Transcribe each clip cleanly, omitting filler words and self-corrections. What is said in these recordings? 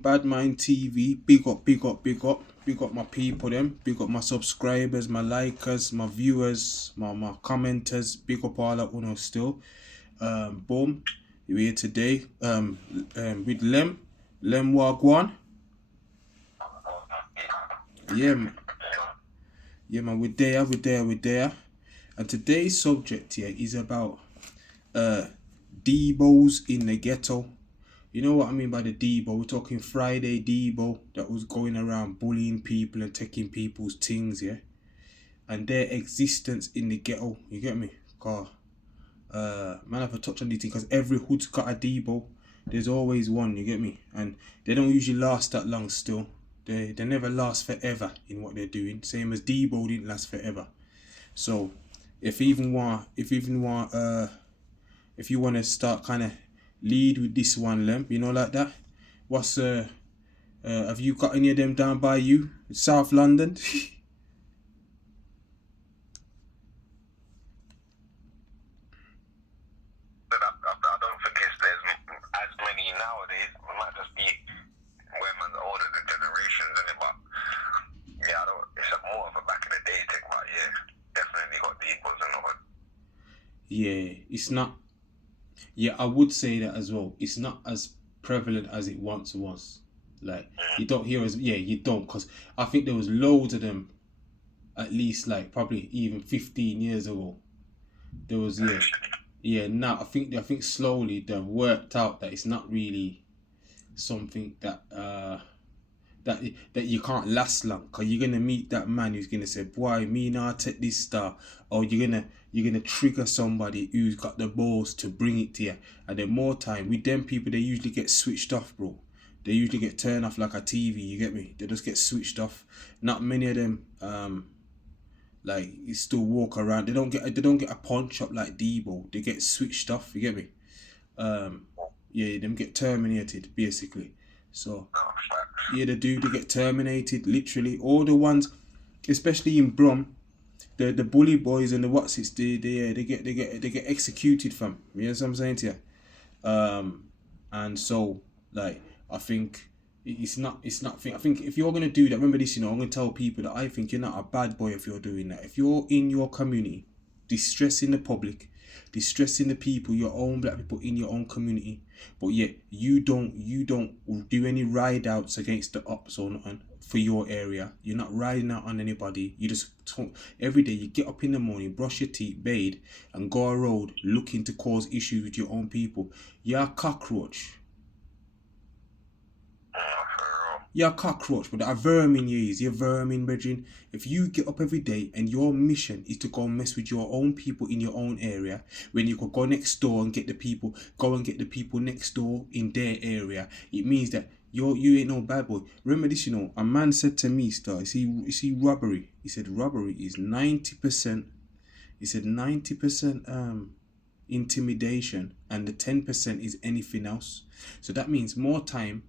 Bad Mind TV. Big up, big up, big up. Big up my people them. Big up my subscribers, my likers, my viewers, my commenters. Big up all that one still. Boom. We're here today. With Lem Wagwan. Yeah, man. Yeah, man. We're there. And today's subject here is about Debos in the ghetto. You know what I mean by the Debo? We're talking Friday Debo that was going around bullying people and taking people's things, yeah? And their existence in the ghetto, you get me? Man, I have a touch on these things because every hood's got a Debo. There's always one, you get me? And they don't usually last that long still. They never last forever in what they're doing. Same as Debo didn't last forever. So if you want to start kind of lead with this one, Lem, you know, like that. What's have you got any of them down by you, South London? I don't think there's as many nowadays. It might just be women older the generations in it, but yeah, it's more of a back in the day thing. But yeah, definitely got the equals and all. Yeah, it's not. Yeah, I would say that as well. It's not as prevalent as it once was. Like, you don't hear as... Yeah, you don't. Because I think there was loads of them, at least, like, probably even 15 years ago. There was, yeah. Yeah, now, I think slowly they've worked out that it's not really something that that you can't last long. Because you're going to meet that man who's going to say, boy, me now take this star. Or you're gonna trigger somebody who's got the balls to bring it to you. And then more time with them people, they usually get switched off, bro. They usually get turned off like a TV, you get me? They just get switched off. Not many of them like you still walk around. They don't get a punch up like Debo. They get switched off, you get me? Yeah, them get terminated basically. So yeah, they get terminated literally. All the ones, especially in Brum, the bully boys and the they get executed from. You know what I'm saying to you? And so like I think it's not I think if you're gonna do that, remember this, you know, I'm gonna tell people that I think you're not a bad boy if you're doing that. If you're in your community, distressing the public, distressing the people, your own black people in your own community, but yet you don't do any ride outs against the ops or nothing for your area. You're not riding out on anybody. You just talk every day. You get up in the morning, brush your teeth, bathe, and go a road looking to cause issues with your own people. You're a cockroach. You're a cockroach, but a vermin you're vermin, brethren. If you get up every day and your mission is to go and mess with your own people in your own area, when you could go next door and get the people next door in their area, it means that you ain't no bad boy. Remember this, you know, a man said to me, you see robbery. He said robbery is 90%. He said 90% intimidation and the 10% is anything else. So that means more time,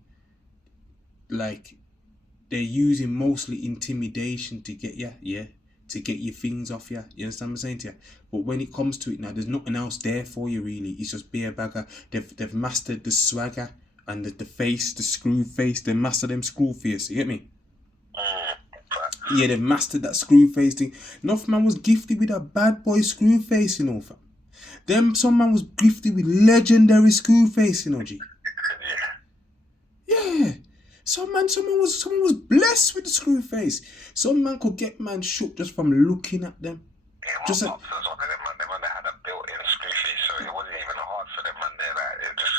like they're using mostly intimidation to get you, to get your things off you. You understand what I'm saying to you? But when it comes to it now, there's nothing else there for you really. It's just beer bagger. They've mastered the swagger and the face, the screw face. They mastered them screw face. You get me? Yeah, they've mastered that screw face thing. Enough man was gifted with a bad boy screw face, you know, fam. Some man was gifted with legendary screw face, you know, G. Yeah. Someone was blessed with the screw face. Some man could get man shook just from looking at them. Yeah, just like they had a built-in screw face, so it wasn't even hard for them man there. Like it just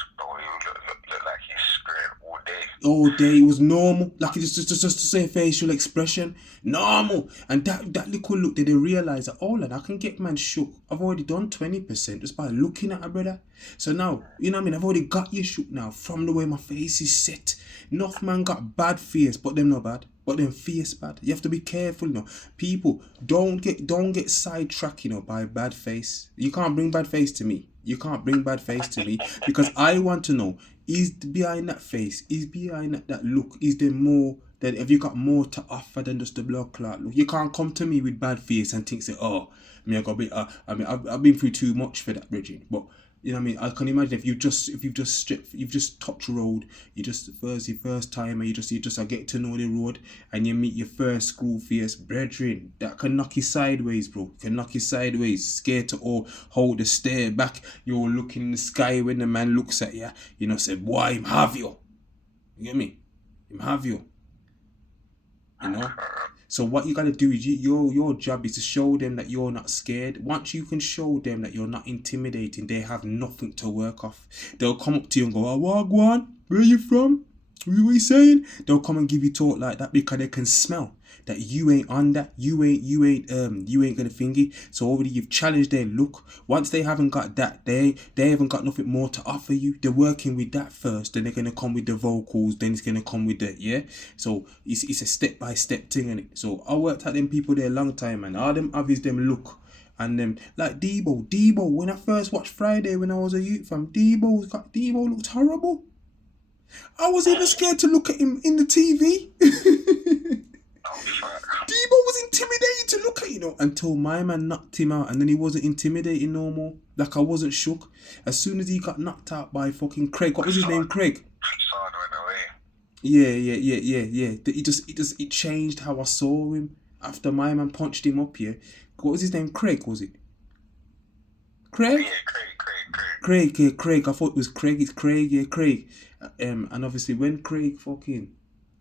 looked like he's screwing all day. All day, it was normal. Like just to say facial expression, normal. And that little look, did they realize that I can get man shook. I've already done 20% just by looking at a brother. So now, you know what I mean? I've already got you shook now from the way my face is set. Enough man got bad face, but them not bad. But them face bad. You have to be careful, you know. People, don't get sidetracked, you know, by bad face. You can't bring bad face to me. You can't bring bad face to me because I want to know, is behind that face, is behind that look, is there more, that have you got more to offer than just the blood clot look? You can't come to me with bad face and think, say, oh, me I got a bit, I've been through too much for that, Bridget. But You know what I mean? I can imagine if you've just touched road, you just your first time, and you just are get to know the road, and you meet your first school fierce brethren. That can knock you sideways, bro. Can knock you sideways. Scared to all hold the stare back. You're looking in the sky when the man looks at you. You know, say, "Boy, him have you." You get me? Him have you. You know. So what you gotta do is your job is to show them that you're not scared. Once you can show them that you're not intimidating, they have nothing to work off. They'll come up to you and go, "Oh, Wagwan, where are you from? What are you saying?" They'll come and give you talk like that because they can smell that you ain't on that. You ain't gonna thingy. So already you've challenged their look. Once they haven't got that, they haven't got nothing more to offer you. They're working with that first, then they're gonna come with the vocals, then it's gonna come with the So it's a step-by-step thing, innit? So I worked at them people there a long time, man. All them obvious them look. And them like Debo. When I first watched Friday when I was a youth fam, Debo looked horrible. I was even scared to look at him in the TV. Debo was intimidated to look at, until my man knocked him out, and then he wasn't intimidating no more. Like I wasn't shook. As soon as he got knocked out by fucking Craig, what was his name? Craig. Yeah. It changed how I saw him after my man punched him up here. What was his name? Craig, was it? Craig? Yeah, Craig. I thought it was Craig. It's Craig. Yeah, Craig. And obviously when Craig fucking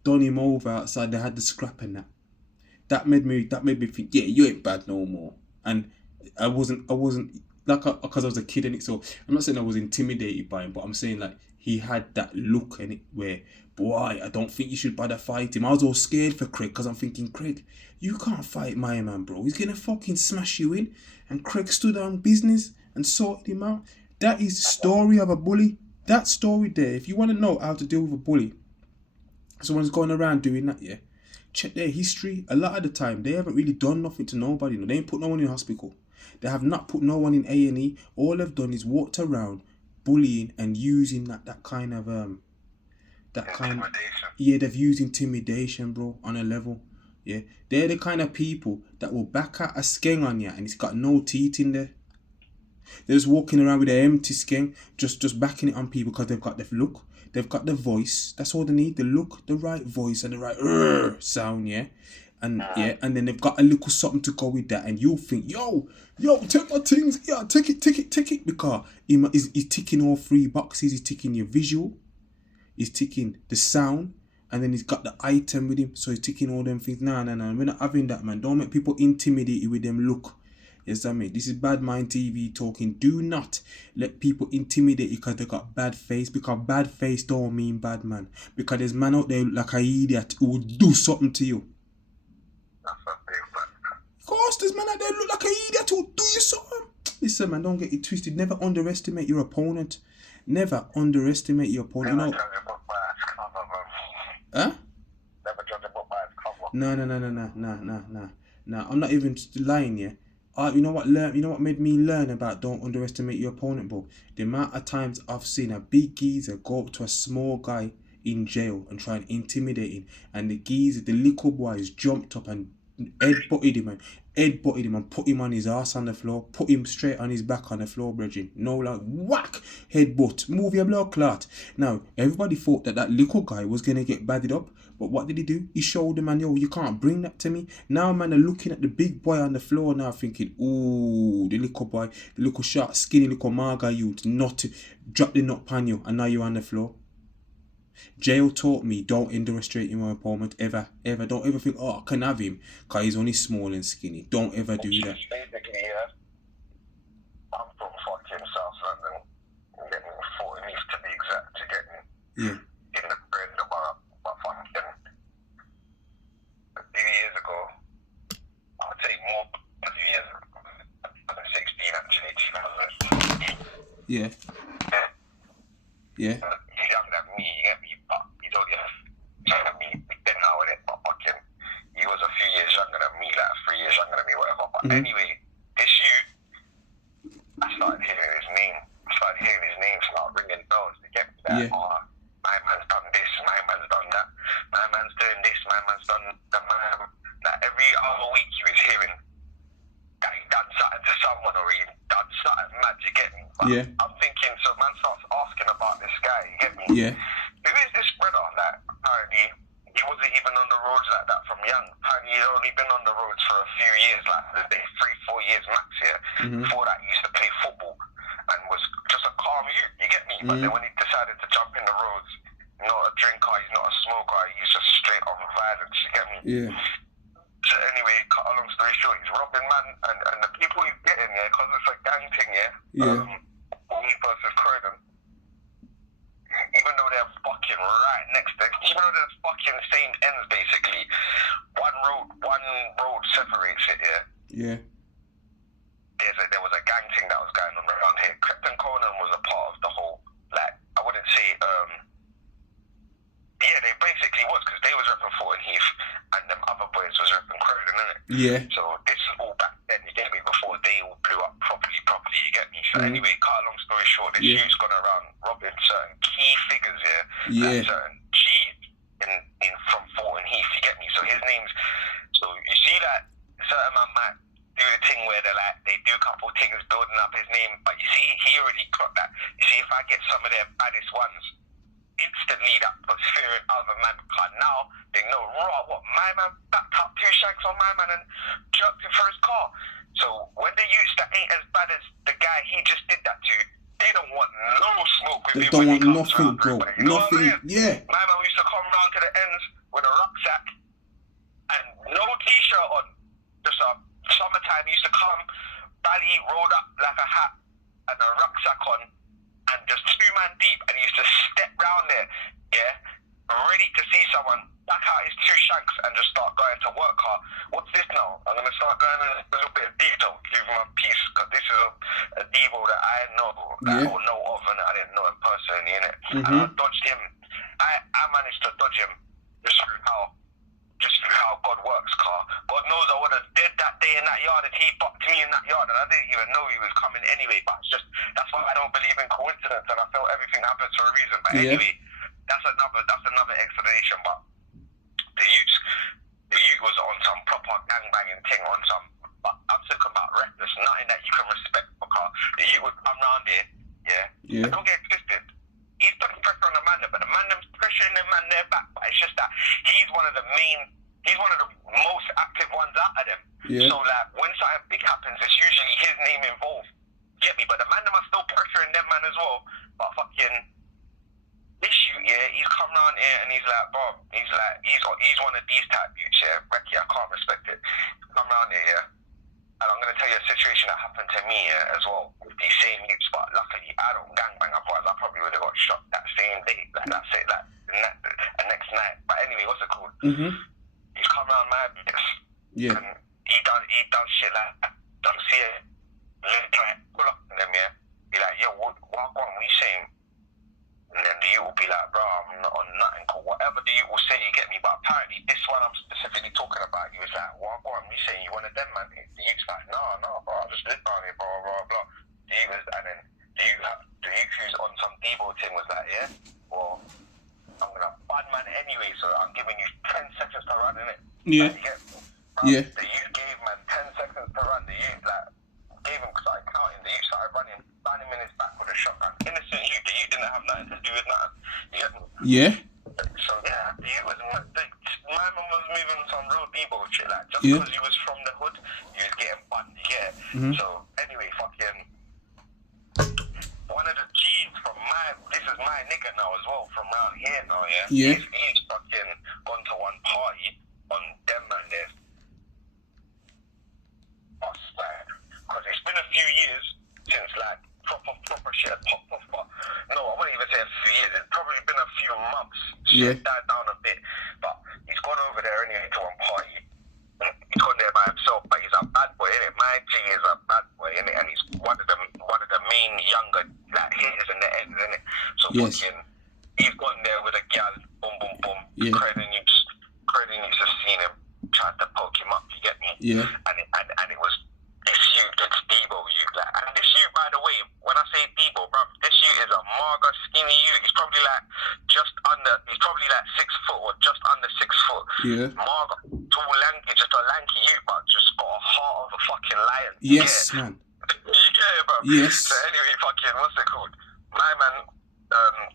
done him over outside, they had the scrap and that. That made me think, yeah, you ain't bad no more. And I wasn't like, because I was a kid in it. So I'm not saying I was intimidated by him, but I'm saying like he had that look in it where, boy, I don't think you should bother fight him. I was all scared for Craig because I'm thinking, Craig, you can't fight my man, bro. He's gonna fucking smash you in. And Craig stood on business and sorted him out. That is the story of a bully. That story there. If you want to know how to deal with a bully, someone's going around doing that, yeah. Check their history. A lot of the time, they haven't really done nothing to nobody. They ain't put no one in hospital. They have not put no one in A&E. All they've done is walked around bullying and using that kind of yeah, they've used intimidation, bro, on a level. Yeah, they're the kind of people that will back out a skeng on you and it's got no teeth in there. They're just walking around with an empty skeng, just backing it on people because they've got the look. They've got the voice. That's all they need. The look, the right voice, and the right sound, yeah? And then they've got a little something to go with that. And you'll think, yo, take my things. Yeah, take it. Because he's ticking all three boxes. He's ticking your visual. He's ticking the sound. And then he's got the item with him. So he's ticking all them things. Nah. We're not having that, man. Don't make people intimidate you with them look. Yes, I mean, this is Bad Mind TV talking. Do not let people intimidate you because they got bad face. Because bad face don't mean bad man. Because there's man out there like an idiot who will do something to you. Of course, there's man out there look like an idiot who will do you something. Listen, man, don't get it twisted. Never underestimate your opponent. Never underestimate your opponent. Never judge a book by its cover, bro. Huh? Never judge a book by its cover. No. I'm not even lying, yeah. You know what made me learn about don't underestimate your opponent, bro? The amount of times I've seen a big geezer go up to a small guy in jail and try and intimidate him, and the little boys jumped up and headbutted him and put him on his ass on the floor, put him straight on his back on the floor, brethren. No, like, whack, headbutt, move your blood clot. Now, everybody thought that little guy was going to get badded up, but what did he do? He showed the man, yo, you can't bring that to me. Now, man, are looking at the big boy on the floor now thinking, ooh, the little boy, the little short, skinny little marga youth, not to drop the nut pan you, and now you're on the floor. Jail taught me don't underestimate your opponent ever. Don't ever think, oh, I can have him because he's only small and skinny. Don't ever do that. Basically, I'm from fucking South London. Getting 40 minutes to be exact to get in the bread about fucking a few years ago. I'll take more a few years ago. 16 actually, 2000. Yeah. He's younger than me, you get me, but he's only younger than me. Then now with it, but fucking, he was a few years younger than me, like 3 years younger than me, whatever. But anyway, this youth, I started hearing his name. Start ringing bells to get me that. Oh, my man's done this, my man's done that, my man's doing this, my man's done that. Like every other week, he was hearing that he done something to someone or he done something mad to get me. But I'm thinking. Yeah. Who is this brother? Like, apparently, he wasn't even on the roads like that from young. Apparently, he'd only been on the roads for a few years, like 3-4 years max here. Mm-hmm. Before that, he used to play football and was just a calm youth, you get me? But then when he decided to jump in the roads, not a drinker, he's not a smoker, he's just straight on violence, you get me? Yeah. So anyway, cut a long story short, he's robbing man, and the people he's getting, yeah, because it's a gang thing, yeah? Me versus Croydon. Even though they're fucking right next to, even though they're fucking same ends basically, one road separates it, yeah? Yeah. There was a gang thing that was going on around here. Krypton Conan was a part of the whole, like, I wouldn't say, yeah, they basically was, because they was repping Fulton Heath, and them other boys was repping Croydon, innit? Yeah. So this is all back then, you get me, before they all blew up properly, you get me? So anyway, cut a long story short, this youth's gone around robbing certain key figures, like certain G's in from Fulton Heath, you get me? So his name's, so you see that certain man might do the thing where they do a couple of things building up his name, but you see, he already got that. You see, if I get some of their baddest ones, instantly that puts fear in other man, because now they know raw what my man backed up 2 shanks on my man and jerked him for his car. So when the youths that ain't as bad as the guy he just did that to, they don't want no smoke with him. They don't want nothing, bro. You know Nothing. Yeah. My man used to come round to the ends with a rucksack and no t-shirt on. Just summertime, he used to come, belly rolled up like a hat and a rucksack on, and just 2 man deep, and he used to step round there, ready to see someone, back out his 2 shanks and just start going to work hard. What's this now? I'm going to start going in a little bit of detail, give him a piece, because this is a Devo that I know, or know of, and I didn't know him personally, innit? And I dodged him. I managed to dodge him just through how God works, car. God knows I would have dead that day in that yard if he bucked me in that yard, and I didn't even know he was coming anyway. But it's just, that's why I don't believe in coincidence, and I feel everything happens for a reason. But anyway, that's another explanation. But the youth was on some proper gangbanging thing, on some, but I'm talking about reckless, nothing that you can respect, because the youth would come round here, and don't get twisted. He's putting pressure on the man, but the man them's pressuring the man there back. But it's just that he's one of the most active ones out of them. Yeah. So like when something big happens, it's usually his name involved. Get me? But the man them are still pressuring them man as well. But fucking this shoot, he's come round here and he's like, bro, he's one of these type youths, Becky, I can't respect it. Come round here, and I'm going to tell you a situation that happened to me as well with these same youths, but luckily I don't gangbang, otherwise I probably would have got shot that same day, like that's it, like the next night. But anyway, what's it called? He's come around my bits, and he done shit like that. Don't see it, like pull up on them, be like, yo, what you saying? And then the youth will be like, bro, I'm not on nothing cool. Whatever the youth will say, you get me? But apparently, this one I'm specifically talking about, he was like, what you saying? You one of them, man? The youth's like, no, bro, I just live down here, blah, blah, blah. The youth was, and then the youth who's on some Devo thing was like, well, I'm going to ban man anyway, so I'm giving you 10 seconds to run, innit? Yeah. Like, the youth gave man 10 seconds to run. The youth, gave him, started counting. The youth started running 90 minutes back with a shotgun. Innocent youth. The youth didn't have nothing to do with nothing. Yeah. So the youth was, my man was moving some real Debo shit, like, just because he was from the hood, he was getting banned, you get it? So anyway, fucking one of the G's from this is my nigga now as well, from around here now, he's fucking gone to one party on them man there. Because it's been a few years since like proper shit had popped off, but no, I wouldn't even say a few years, it's probably been a few months. Shit died down a bit, but he's gone over there anyway to one party. He's gone there by himself, but he's a bad boy, innit? My G is a bad boy, innit? And he's one of the main younger like hitters in the end, innit? So fucking, he's gone there with a gal, boom, boom, boom. Credit news have seen him, tried to poke him up, you get me? Yeah. And it was this youth, it's Debo youth, like, and this youth, by the way, when I say Debo, bro, this youth is a maga, skinny youth. He's probably like 6 foot or just under 6 foot. Yeah. Maga, tall, lanky, just a lanky youth, but just got a heart of a fucking lion. Yes, man. Yeah, bro. Yes. So anyway, fucking, what's it called? My man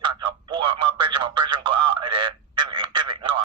tried to brought out my bedroom got out of there. Didn't